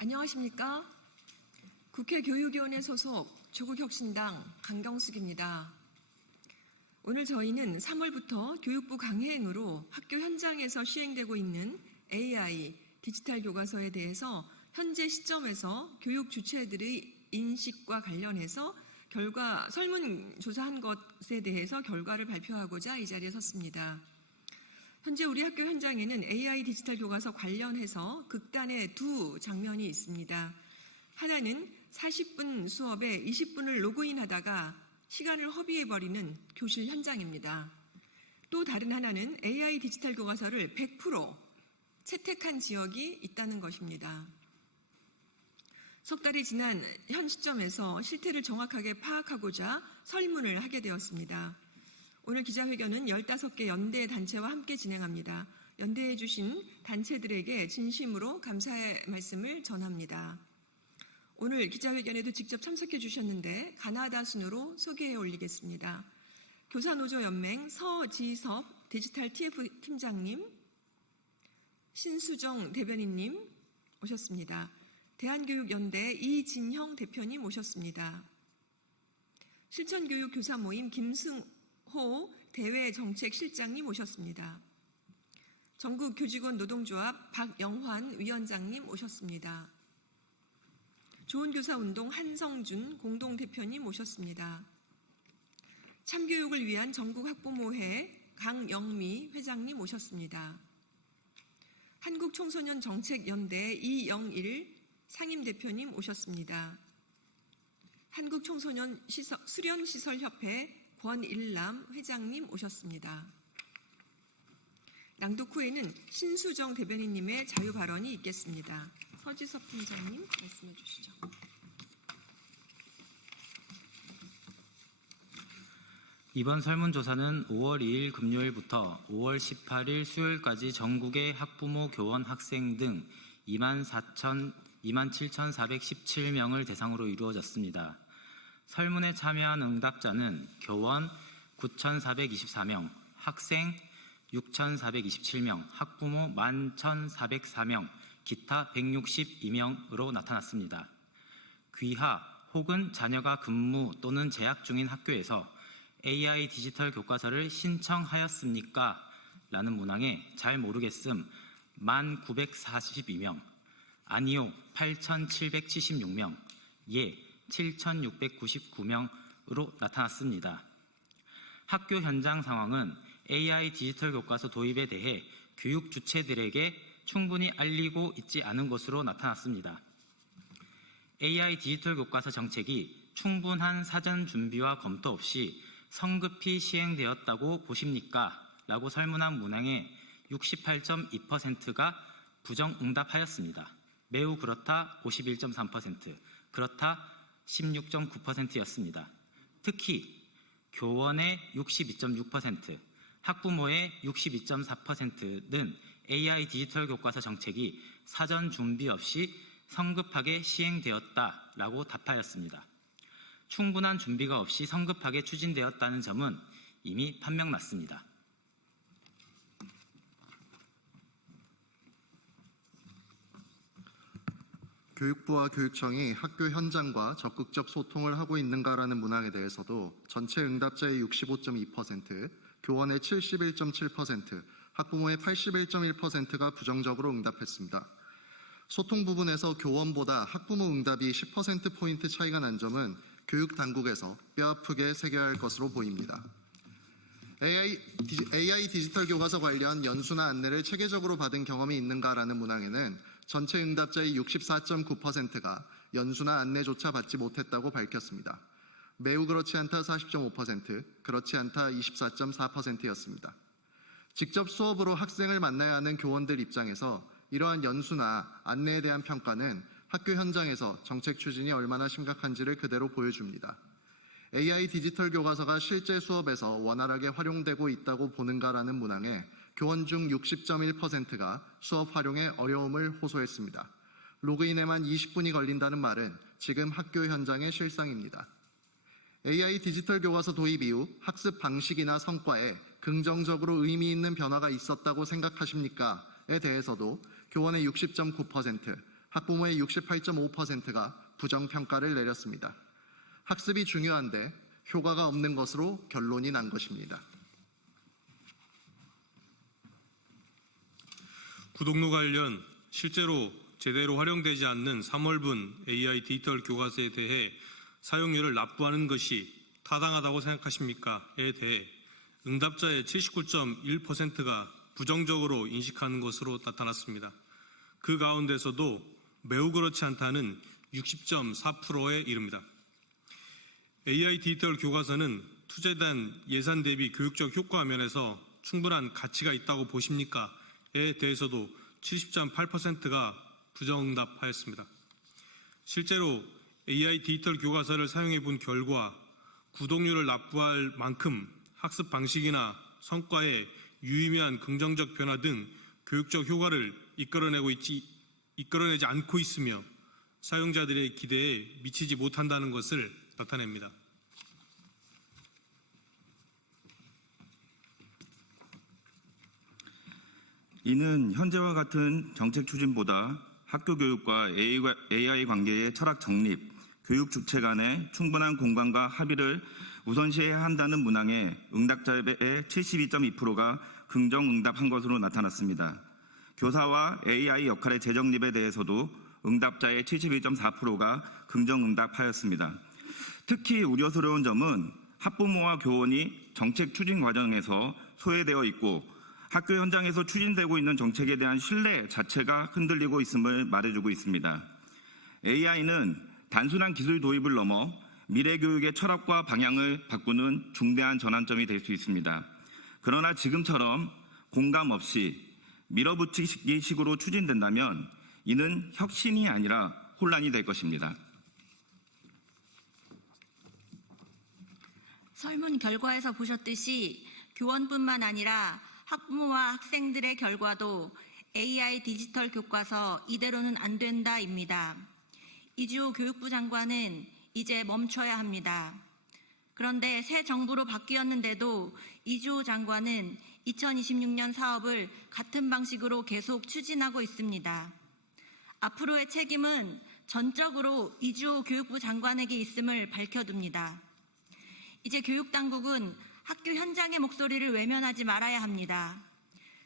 안녕하십니까? 국회 교육위원회 소속 조국혁신당 강경숙입니다. 오늘 저희는 3월부터 교육부 강행으로 학교 현장에서 시행되고 있는 AI 디지털 교과서에 대해서 현재 시점에서 교육 주체들의 인식과 관련해서 설문조사한 것에 대해서 결과를 발표하고자 이 자리에 섰습니다. 현재 우리 학교 현장에는 AI 디지털 교과서 관련해서 극단의 두 장면이 있습니다. 하나는 40분 수업에 20분을 로그인하다가 시간을 허비해버리는 교실 현장입니다. 또 다른 하나는 AI 디지털 교과서를 100% 채택한 지역이 있다는 것입니다. 석 달이 지난 현 시점에서 실태를 정확하게 파악하고자 설문을 하게 되었습니다. 오늘 기자회견은 15개 연대 단체와 함께 진행합니다. 연대해 주신 단체들에게 진심으로 감사의 말씀을 전합니다. 오늘 기자회견에도 직접 참석해 주셨는데 가나다 순으로 소개해 올리겠습니다. 교사노조연맹 서지섭 디지털 TF 팀장님, 신수정 대변인님 오셨습니다. 대한교육연대 이진형 대표님 오셨습니다. 실천교육교사 모임 김승호 대외정책실장님 오셨습니다. 전국교직원 노동조합 박영환 위원장님 오셨습니다. 좋은교사운동 한성준 공동대표님 오셨습니다. 참교육을 위한 전국학부모회 강영미 회장님 오셨습니다. 한국청소년정책연대 이영일 상임대표님 오셨습니다. 한국청소년 수련시설협회 권일남 회장님 오셨습니다. 낭독 후에는 신수정 대변인님의 자유 발언이 있겠습니다. 서지섭 팀장님 말씀해 주시죠. 이번 설문조사는 5월 2일 금요일부터 5월 18일 수요일까지 전국의 학부모, 교원, 학생 등 27,417명을 대상으로 이루어졌습니다. 설문에 참여한 응답자는 교원 9,424명, 학생 6,427명, 학부모 11,404명, 기타 162명으로 나타났습니다. 귀하 혹은 자녀가 근무 또는 재학 중인 학교에서 AI 디지털 교과서를 신청하였습니까? 라는 문항에 잘 모르겠음 1,942명, 아니요 8,776명, 예 7,699명으로 나타났습니다. 학교 현장 상황은 AI 디지털 교과서 도입에 대해 교육 주체들에게 충분히 알리고 있지 않은 것으로 나타났습니다. AI 디지털 교과서 정책이 충분한 사전 준비와 검토 없이 성급히 시행되었다고 보십니까? 라고 설문한 문항의 68.2%가 부정응답하였습니다. 매우 그렇다 51.3%, 그렇다 16.9%였습니다. 특히 교원의 62.6%, 학부모의 62.4%는 AI 디지털 교과서 정책이 사전 준비 없이 성급하게 시행되었다라고 답하였습니다. 충분한 준비가 없이 성급하게 추진되었다는 점은 이미 판명났습니다. 교육부와 교육청이 학교 현장과 적극적 소통을 하고 있는가라는 문항에 대해서도 전체 응답자의 65.2%, 교원의 71.7%, 학부모의 81.1%가 부정적으로 응답했습니다. 소통 부분에서 교원보다 학부모 응답이 10%포인트 차이가 난 점은 교육당국에서 뼈아프게 새겨야 할 것으로 보입니다. AI 디지털 교과서 관련 연수나 안내를 체계적으로 받은 경험이 있는가라는 문항에는 전체 응답자의 64.9%가 연수나 안내조차 받지 못했다고 밝혔습니다. 매우 그렇지 않다 40.5%, 그렇지 않다 24.4%였습니다. 직접 수업으로 학생을 만나야 하는 교원들 입장에서 이러한 연수나 안내에 대한 평가는 학교 현장에서 정책 추진이 얼마나 심각한지를 그대로 보여줍니다. AI 디지털 교과서가 실제 수업에서 원활하게 활용되고 있다고 보는가라는 문항에 교원 중 60.1%가 수업 활용에 어려움을 호소했습니다. 로그인에만 20분이 걸린다는 말은 지금 학교 현장의 실상입니다. AI 디지털 교과서 도입 이후 학습 방식이나 성과에 긍정적으로 의미 있는 변화가 있었다고 생각하십니까?에 대해서도 교원의 60.9%, 학부모의 68.5%가 부정평가를 내렸습니다. 학습이 중요한데 효과가 없는 것으로 결론이 난 것입니다. 구독로 관련 실제로 제대로 활용되지 않는 3월분 AI 디지털 교과서에 대해 사용료를 납부하는 것이 타당하다고 생각하십니까?에 대해 응답자의 79.1%가 부정적으로 인식하는 것으로 나타났습니다. 그 가운데서도 매우 그렇지 않다는 60.4%에 이릅니다. AI 디지털 교과서는 투자된 예산 대비 교육적 효과 면에서 충분한 가치가 있다고 보십니까?에 대해서도 70.8%가 부정응답하였습니다. 실제로 AI 디지털 교과서를 사용해 본 결과 구독료를 납부할 만큼 학습 방식이나 성과에 유의미한 긍정적 변화 등 교육적 효과를 이끌어내지 않고 있으며 사용자들의 기대에 미치지 못한다는 것을 나타냅니다. 이는 현재와 같은 정책 추진보다 학교 교육과 AI 관계의 철학 정립, 교육 주체 간의 충분한 공감과 합의를 우선시해야 한다는 문항에 응답자의 72.2%가 긍정 응답한 것으로 나타났습니다. 교사와 AI 역할의 재정립에 대해서도 응답자의 72.4%가 긍정 응답하였습니다. 특히 우려스러운 점은 학부모와 교원이 정책 추진 과정에서 소외되어 있고 학교 현장에서 추진되고 있는 정책에 대한 신뢰 자체가 흔들리고 있음을 말해주고 있습니다. AI는 단순한 기술 도입을 넘어 미래 교육의 철학과 방향을 바꾸는 중대한 전환점이 될 수 있습니다. 그러나 지금처럼 공감 없이 밀어붙이기 식으로 추진된다면 이는 혁신이 아니라 혼란이 될 것입니다. 설문 결과에서 보셨듯이 교원뿐만 아니라 학부모와 학생들의 결과도 AI 디지털 교과서 이대로는 안 된다입니다. 이주호 교육부 장관은 이제 멈춰야 합니다. 그런데 새 정부로 바뀌었는데도 이주호 장관은 2026년 사업을 같은 방식으로 계속 추진하고 있습니다. 앞으로의 책임은 전적으로 이주호 교육부 장관에게 있음을 밝혀둡니다. 이제 교육당국은 학교 현장의 목소리를 외면하지 말아야 합니다.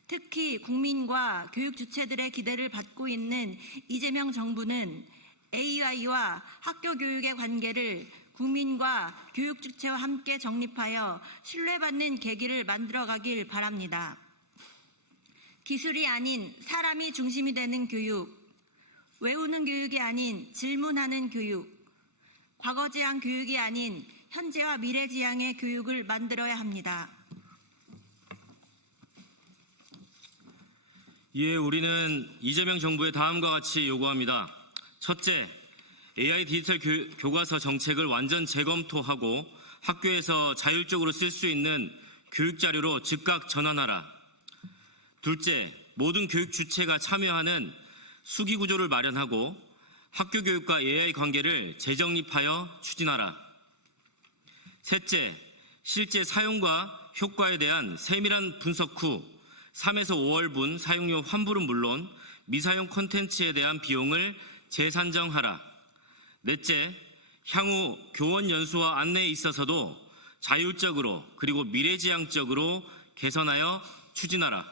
특히 국민과 교육 주체들의 기대를 받고 있는 이재명 정부는 AI와 학교 교육의 관계를 국민과 교육 주체와 함께 정립하여 신뢰받는 계기를 만들어가길 바랍니다. 기술이 아닌 사람이 중심이 되는 교육, 외우는 교육이 아닌 질문하는 교육, 과거지향 교육이 아닌 현재와 미래지향의 교육을 만들어야 합니다. 이에 우리는 이재명 정부의 다음과 같이 요구합니다. 첫째, AI 디지털 교과서 정책을 완전 재검토하고 학교에서 자율적으로 쓸 수 있는 교육자료로 즉각 전환하라. 둘째, 모든 교육 주체가 참여하는 수기 구조를 마련하고 학교 교육과 AI 관계를 재정립하여 추진하라. 셋째, 실제 사용과 효과에 대한 세밀한 분석 후 3에서 5월분 사용료 환불은 물론 미사용 콘텐츠에 대한 비용을 재산정하라. 넷째, 향후 교원 연수와 안내에 있어서도 자율적으로 그리고 미래지향적으로 개선하여 추진하라.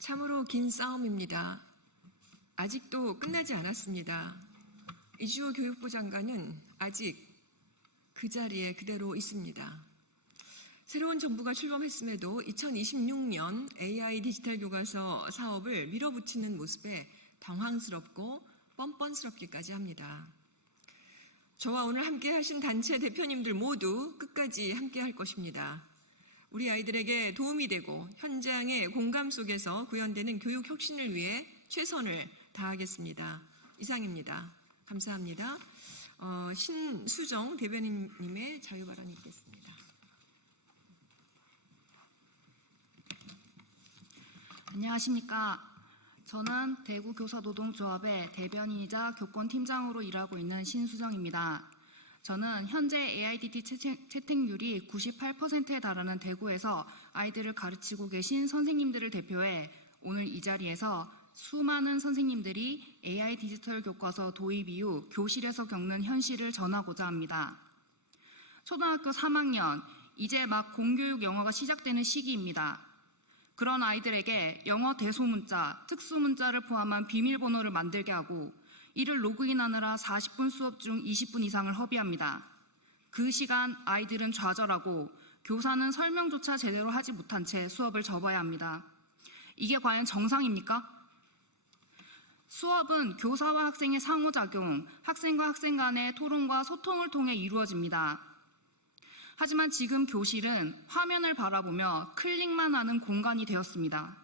참으로 긴 싸움입니다. 아직도 끝나지 않았습니다. 이주호 교육부 장관은 아직 그 자리에 그대로 있습니다. 새로운 정부가 출범했음에도 2026년 AI 디지털 교과서 사업을 밀어붙이는 모습에 당황스럽고 뻔뻔스럽기까지 합니다. 저와 오늘 함께 하신 단체 대표님들 모두 끝까지 함께 할 것입니다. 우리 아이들에게 도움이 되고 현장의 공감 속에서 구현되는 교육 혁신을 위해 최선을 다하겠습니다. 이상입니다. 감사합니다. 신수정 대변인님의 자유 발언이 있겠습니다. 안녕하십니까. 저는 대구교사노동조합의 대변인이자 교권팀장으로 일하고 있는 신수정입니다. 저는 현재 AIDT 채택률이 98%에 달하는 대구에서 아이들을 가르치고 계신 선생님들을 대표해 오늘 이 자리에서 수많은 선생님들이 AI 디지털 교과서 도입 이후 교실에서 겪는 현실을 전하고자 합니다. 초등학교 3학년, 이제 막 공교육 영어가 시작되는 시기입니다. 그런 아이들에게 영어 대소문자, 특수문자를 포함한 비밀번호를 만들게 하고 이를 로그인하느라 40분 수업 중 20분 이상을 허비합니다. 그 시간 아이들은 좌절하고 교사는 설명조차 제대로 하지 못한 채 수업을 접어야 합니다. 이게 과연 정상입니까? 수업은 교사와 학생의 상호작용, 학생과 학생 간의 토론과 소통을 통해 이루어집니다. 하지만 지금 교실은 화면을 바라보며 클릭만 하는 공간이 되었습니다.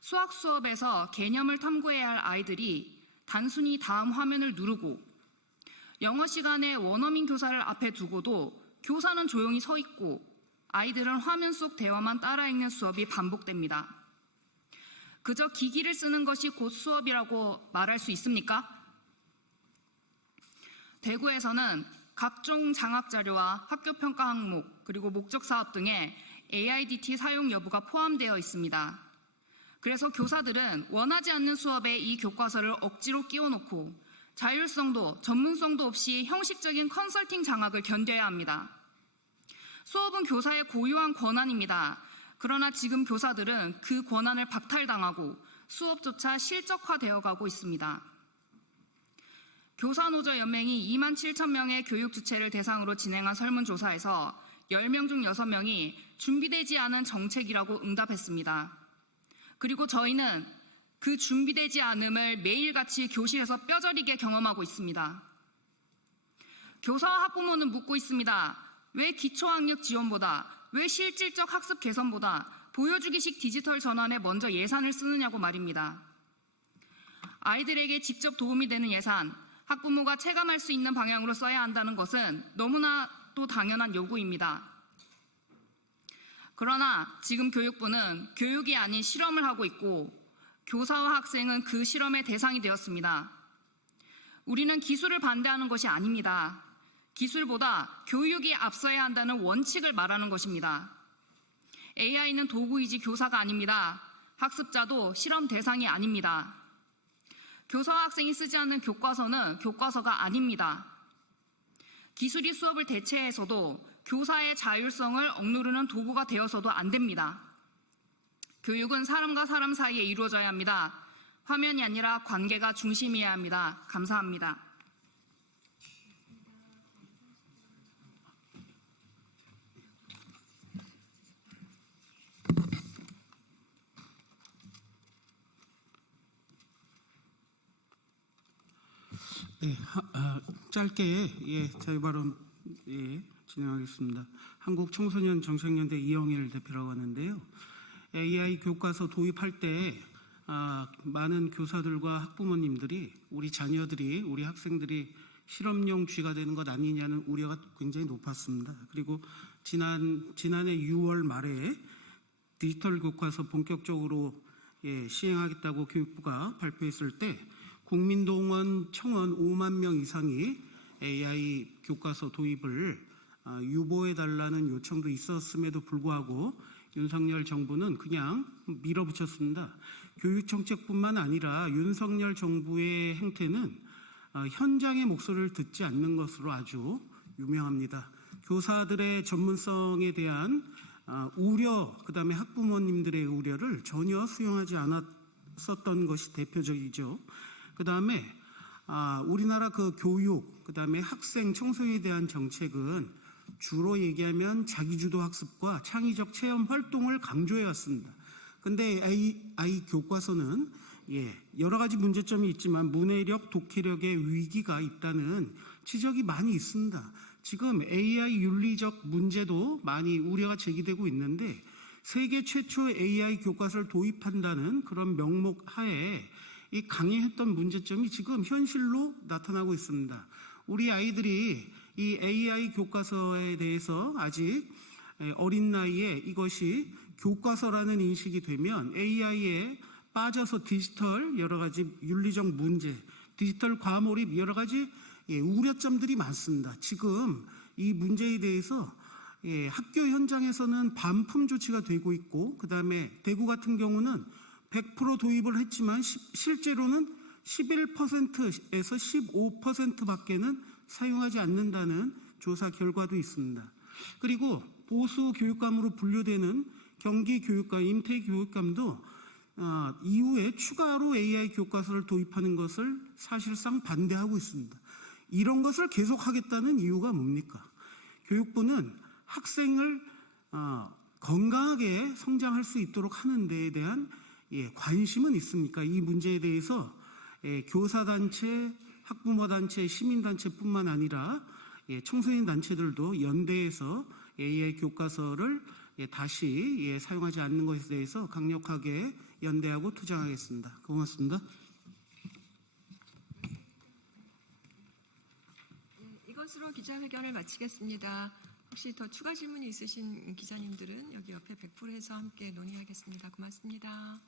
수학 수업에서 개념을 탐구해야 할 아이들이 단순히 다음 화면을 누르고 영어 시간에 원어민 교사를 앞에 두고도 교사는 조용히 서 있고 아이들은 화면 속 대화만 따라 읽는 수업이 반복됩니다. 그저 기기를 쓰는 것이 곧 수업이라고 말할 수 있습니까? 대구에서는 각종 장학자료와 학교평가 항목 그리고 목적사업 등에 AIDT 사용 여부가 포함되어 있습니다. 그래서 교사들은 원하지 않는 수업에 이 교과서를 억지로 끼워놓고 자율성도 전문성도 없이 형식적인 컨설팅 장학을 견뎌야 합니다. 수업은 교사의 고유한 권한입니다. 그러나 지금 교사들은 그 권한을 박탈당하고 수업조차 실적화되어 가고 있습니다. 교사노조연맹이 27,000명의 교육 주체를 대상으로 진행한 설문조사에서 10명 중 6명이 준비되지 않은 정책이라고 응답했습니다. 그리고 저희는 그 준비되지 않음을 매일같이 교실에서 뼈저리게 경험하고 있습니다. 교사와 학부모는 묻고 있습니다. 왜 기초학력 지원보다, 왜 실질적 학습 개선보다 보여주기식 디지털 전환에 먼저 예산을 쓰느냐고 말입니다. 아이들에게 직접 도움이 되는 예산, 학부모가 체감할 수 있는 방향으로 써야 한다는 것은 너무나도 당연한 요구입니다. 그러나 지금 교육부는 교육이 아닌 실험을 하고 있고 교사와 학생은 그 실험의 대상이 되었습니다. 우리는 기술을 반대하는 것이 아닙니다. 기술보다 교육이 앞서야 한다는 원칙을 말하는 것입니다. AI는 도구이지 교사가 아닙니다. 학습자도 실험 대상이 아닙니다. 교사와 학생이 쓰지 않는 교과서는 교과서가 아닙니다. 기술이 수업을 대체해서도 교사의 자율성을 억누르는 도구가 되어서도 안 됩니다. 교육은 사람과 사람 사이에 이루어져야 합니다. 화면이 아니라 관계가 중심이어야 합니다. 감사합니다. 네, 짧게 저희 발언 진행하겠습니다. 한국청소년정책연대 이영일 대표라고 하는데요. AI 교과서 도입할 때 많은 교사들과 학부모님들이 우리 자녀들이, 우리 학생들이 실험용 쥐가 되는 것 아니냐는 우려가 굉장히 높았습니다. 그리고 지난해 6월 말에 디지털 교과서 본격적으로 시행하겠다고 교육부가 발표했을 때 국민동원 청원 5만 명 이상이 AI 교과서 도입을 유보해달라는 요청도 있었음에도 불구하고 윤석열 정부는 그냥 밀어붙였습니다. 교육정책뿐만 아니라 윤석열 정부의 행태는 현장의 목소리를 듣지 않는 것으로 아주 유명합니다. 교사들의 전문성에 대한 우려, 그다음에 학부모님들의 우려를 전혀 수용하지 않았었던 것이 대표적이죠. 그다음에 우리나라 그 교육, 그다음에 학생, 청소년에 대한 정책은 주로 얘기하면 자기주도 학습과 창의적 체험 활동을 강조해 왔습니다. 근데 AI 교과서는 여러 가지 문제점이 있지만 문해력, 독해력의 위기가 있다는 지적이 많이 있습니다. 지금 AI 윤리적 문제도 많이 우려가 제기되고 있는데 세계 최초의 AI 교과서를 도입한다는 그런 명목 하에 이 강행했던 문제점이 지금 현실로 나타나고 있습니다. 우리 아이들이 이 AI 교과서에 대해서 아직 어린 나이에 이것이 교과서라는 인식이 되면 AI에 빠져서 디지털 여러 가지 윤리적 문제, 디지털 과몰입 여러 가지 우려점들이 많습니다. 지금 이 문제에 대해서 학교 현장에서는 반품 조치가 되고 있고, 그 다음에 대구 같은 경우는 100% 도입을 했지만 실제로는 11%에서 15%밖에는 사용하지 않는다는 조사 결과도 있습니다. 그리고 보수 교육감으로 분류되는 경기 교육감, 임태 교육감도 이후에 추가로 AI 교과서를 도입하는 것을 사실상 반대하고 있습니다. 이런 것을 계속하겠다는 이유가 뭡니까? 교육부는 학생을 건강하게 성장할 수 있도록 하는 데에 대한 관심은 있습니까? 이 문제에 대해서 교사단체, 학부모단체, 시민단체뿐만 아니라 청소년 단체들도 연대해서 AI 교과서를 다시 사용하지 않는 것에 대해서 강력하게 연대하고 투쟁하겠습니다. 고맙습니다. 이것으로 기자회견을 마치겠습니다. 혹시 더 추가 질문이 있으신 기자님들은 여기 옆에 100% 해서 함께 논의하겠습니다. 고맙습니다.